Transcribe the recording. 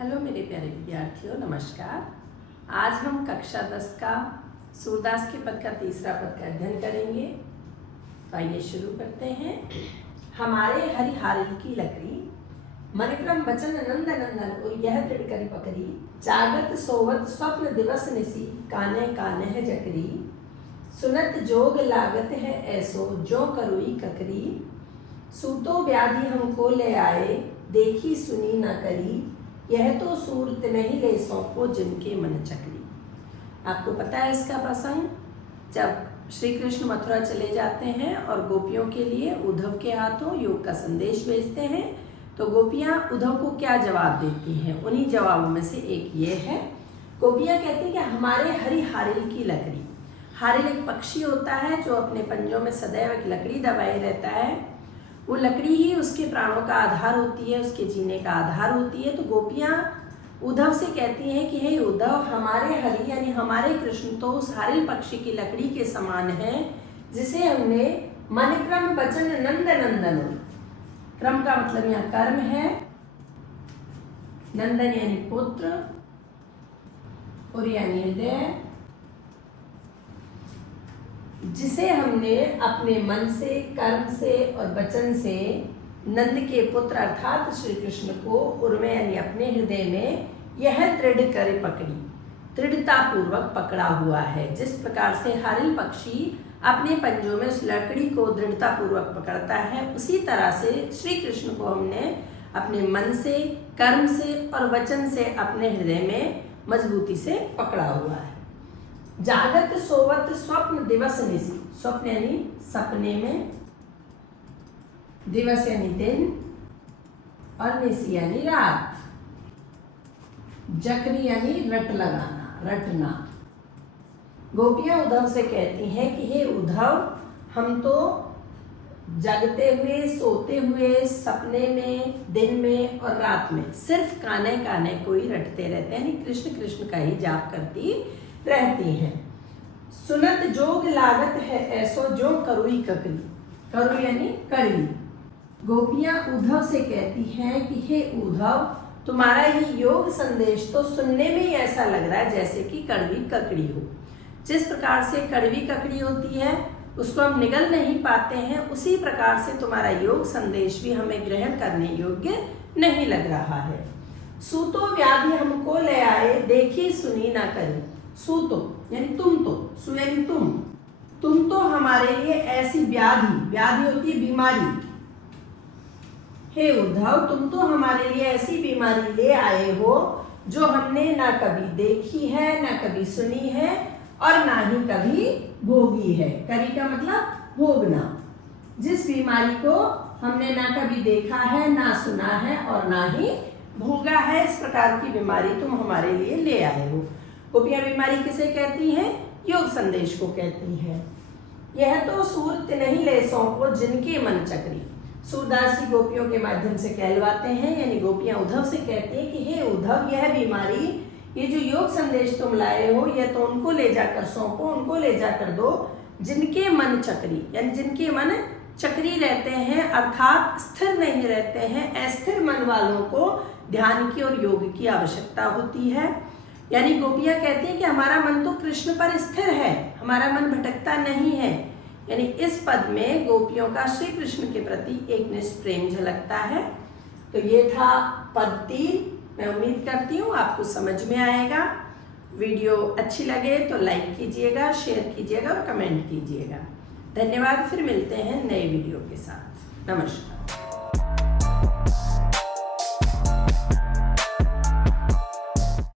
Hello मेरे प्यारे विद्यार्थियों, नमस्कार। आज हम कक्षा 10 का सूरदास के पद का तीसरा पद का अध्ययन करेंगे। तो आइए शुरू करते हैं। हमारे हरिहारिल की लकड़ी, मणिक्रम बचन नंद नंदन और यह दृढ़ करी पकड़ी। जागत सोवत स्वप्न दिवस निसी, काने काने है जकरी। सुनत जोग लागत है ऐसो, जो करुई ककरी। सूतो व्याधि हमको ले आए, देखी सुनी न करी। यह तो सूरत नहीं ले सौंपो, जिनके मन चकरी। आपको पता है इसका प्रसंग, जब श्री कृष्ण मथुरा चले जाते हैं और गोपियों के लिए उद्धव के हाथों योग का संदेश भेजते हैं, तो गोपियां उद्धव को क्या जवाब देती हैं। उन्हीं जवाबों में से एक ये है। गोपियां कहती हैं कि हमारे हरिहारिल की लकड़ी। हारिल एक पक्षी होता है जो अपने पंजों में सदैव एक लकड़ी दबाए रहता है। वो लकड़ी ही उसके प्राणों का आधार होती है, उसके जीने का आधार होती है। तो गोपियां उद्धव से कहती हैं कि हे उद्धव, हमारे हरि यानी हमारे कृष्ण तो उस हारिल पक्षी की लकड़ी के समान है, जिसे हमने मणिक्रम वचन नंद नंदन, क्रम का मतलब यहाँ कर्म है, नंदन यानी पुत्र, और यानी हृदय, जिसे हमने अपने मन से, कर्म से और वचन से नंद के पुत्र अर्थात श्री कृष्ण को उर्मे यानी अपने हृदय में यह दृढ़ कर पकड़ी, दृढ़ता पूर्वक पकड़ा हुआ है। जिस प्रकार से हारिल पक्षी अपने पंजों में उस लकड़ी को दृढ़ता पूर्वक पकड़ता है, उसी तरह से श्री कृष्ण को हमने अपने मन से, कर्म से और वचन से अपने हृदय में मजबूती से पकड़ा हुआ है। जागत सोवत स्वप्न दिवस निसी, स्वप्न यानी सपने में, दिवस यानी दिन और निसी यानी रात, जकरी यानी रट लगाना, रटना। गोपियां उद्धव से कहती हैं कि हे उद्धव, हम तो जगते हुए, सोते हुए, सपने में, दिन में और रात में सिर्फ काने काने को ही रटते रहते हैं, यानी कृष्ण कृष्ण का ही जाप करती रहती हैं। सुनत जोग लागत है ऐसो, जो करुई ककरी, करु यानी कड़वी। गोपियां उद्धव से कहती हैं कि हे उद्धव, तुम्हारा ये योग संदेश तो सुनने में ही ऐसा लग रहा है जैसे कि कड़वी ककड़ी हो। जिस प्रकार से कड़वी ककड़ी होती है, उसको हम निगल नहीं पाते हैं, उसी प्रकार से तुम्हारा योग संदेश भी हमें ग्रहण करने योग्य नहीं लग रहा है। सूतो व्याधि हमको ले आए, देखी सुनी ना करी। सूतो यानी तुम तो, सु यानी तुम तो हमारे लिए ऐसी व्याधि, व्याधि होती है बीमारी। हे उद्धव, तुम तो हमारे लिए ऐसी बीमारी ले आए हो जो हमने ना कभी देखी है, ना कभी सुनी है और ना ही कभी भोगी है। करी का मतलब भोगना। जिस बीमारी को हमने ना कभी देखा है, ना सुना है और ना ही भोगा है, इस प्रकार की बीमारी तुम हमारे लिए ले आए हो। गोपियां बीमारी किसे कहती हैं? योग संदेश को कहती हैं। यह तो सूरत नहीं ले सौंपो, जिनके मन चकरी। सूरदास जी गोपियों के माध्यम से कहलवाते हैं, यानी गोपियां उद्धव से कहती हैं कि हे उद्धव, यह बीमारी, ये जो योग संदेश तुम लाए हो, यह तो उनको ले जाकर सौंपो, उनको ले जाकर दो जिनके मन चकरी, यानी जिनके मन चक्री रहते हैं, अर्थात स्थिर नहीं रहते हैं। अस्थिर मन वालों को ध्यान की और योग की आवश्यकता होती है। यानी गोपियां कहती हैं कि हमारा मन तो कृष्ण पर स्थिर है, हमारा मन भटकता नहीं है। यानी इस पद में गोपियों का श्री कृष्ण के प्रति एक निष्ठ प्रेम झलकता है। तो ये था पद 3। मैं उम्मीद करती हूँ आपको समझ में आएगा। वीडियो अच्छी लगे तो लाइक कीजिएगा, शेयर कीजिएगा और कमेंट कीजिएगा। धन्यवाद। फिर मिलते हैं नए वीडियो के साथ। नमस्कार।